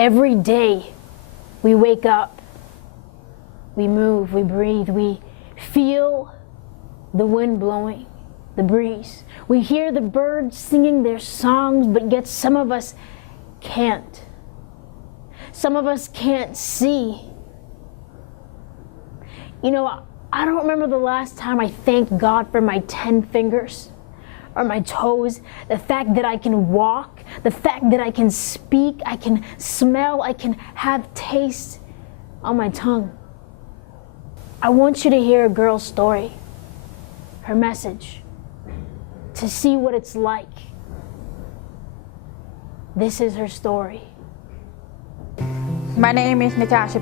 Every day we wake up, we move, we breathe, we feel the wind blowing, the breeze. We hear the birds singing their songs, but yet some of us can't. Some of us can't see. You know, I don't remember the last time I thanked God for my 10 fingers or my toes, the fact that I can walk, the fact that I can speak, I can smell, I can have taste on my tongue. I want you to hear a girl's story, her message, to see what it's like. This is her story. My name is Natasha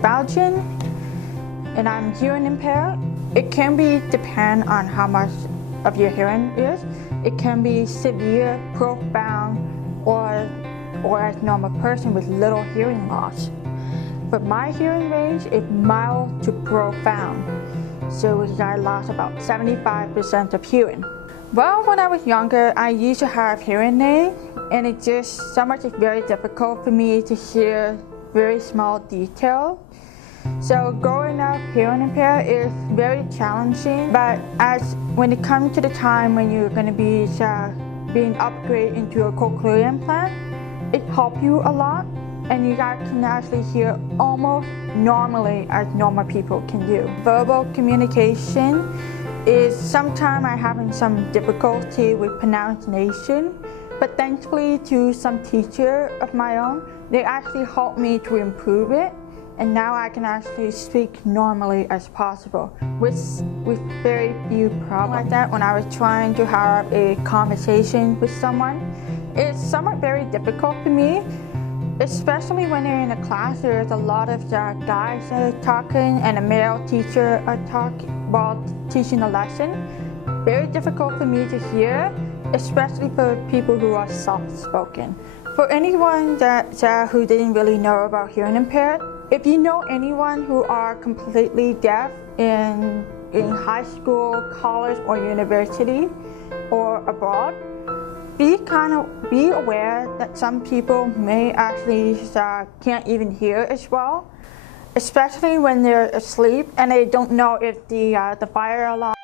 and I'm hearing impaired. It can be depend on how much of your hearing is. It can be severe, profound, or as normal person with little hearing loss. But my hearing range is mild to profound, so I lost about 75% of hearing. Well, when I was younger, I used to have hearing aids, and it just so much is very difficult for me to hear very small detail. So growing up hearing impaired is very challenging, but when it comes to the time when you're going to be being upgraded into a cochlear implant, it helps you a lot, and you guys can actually hear almost normally as normal people can do. Verbal communication is sometimes I'm having some difficulty with pronunciation, but thankfully to some teacher of my own, they actually helped me to improve it. And now I can actually speak normally as possible with very few problems. Like that, when I was trying to have a conversation with someone, it's somewhat very difficult for me, especially when you're in a class. There's a lot of guys that are talking and a male teacher are talking while teaching a lesson. Very difficult for me to hear, especially for people who are soft-spoken. For anyone who didn't really know about hearing impaired, if you know anyone who are completely deaf in high school, college, or university, or abroad, be aware that some people may actually can't even hear as well, especially when they're asleep and they don't know if the fire alarm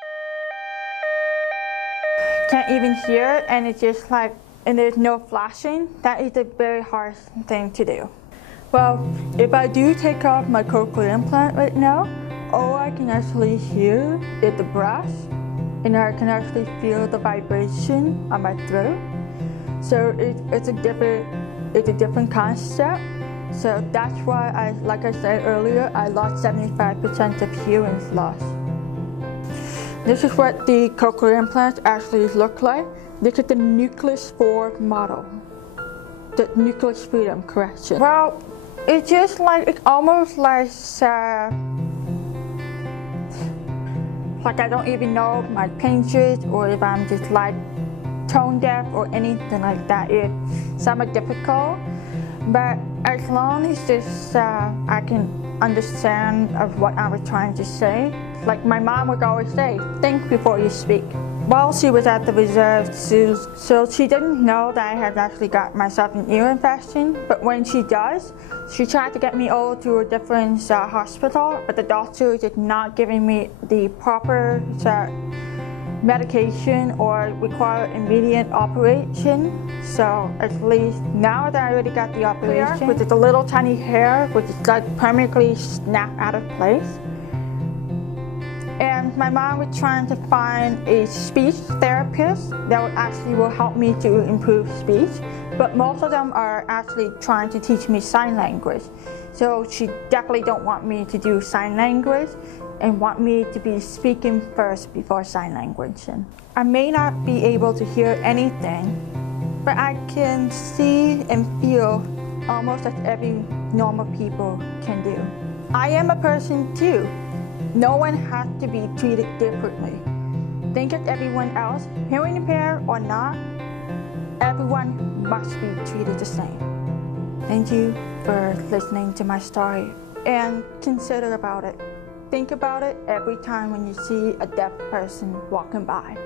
can't even hear, and it's just and there's no flashing. That is a very hard thing to do. Well, if I do take off my cochlear implant right now, all I can actually hear is the breath, and I can actually feel the vibration on my throat. So it's a different concept. So that's why like I said earlier, I lost 75% of hearing loss. This is what the cochlear implants actually look like. This is the nucleus 4 model, the nucleus freedom correction. Well, it's just it's almost like I don't even know if my pinches or if I'm just tone deaf or anything like that. It's somewhat difficult, but as long as just I can understand of what I was trying to say. Like my mom would always say, think before you speak. Well, she was at the reserve, so she didn't know that I had actually got myself an ear infection, but when she does, she tried to get me over to a different hospital, but the doctor is not giving me the proper medication or require immediate operation. So at least now that I already got the operation, which is a little tiny hair, which is permanently snapped out of place. And my mom was trying to find a speech therapist that will help me to improve speech, but most of them are actually trying to teach me sign language. So she definitely don't want me to do sign language and want me to be speaking first before sign language. And I may not be able to hear anything, but I can see and feel almost as every normal people can do. I am a person too. No one has to be treated differently. Think of everyone else, hearing impaired or not, everyone must be treated the same. Thank you for listening to my story, and consider about it. Think about it every time when you see a deaf person walking by.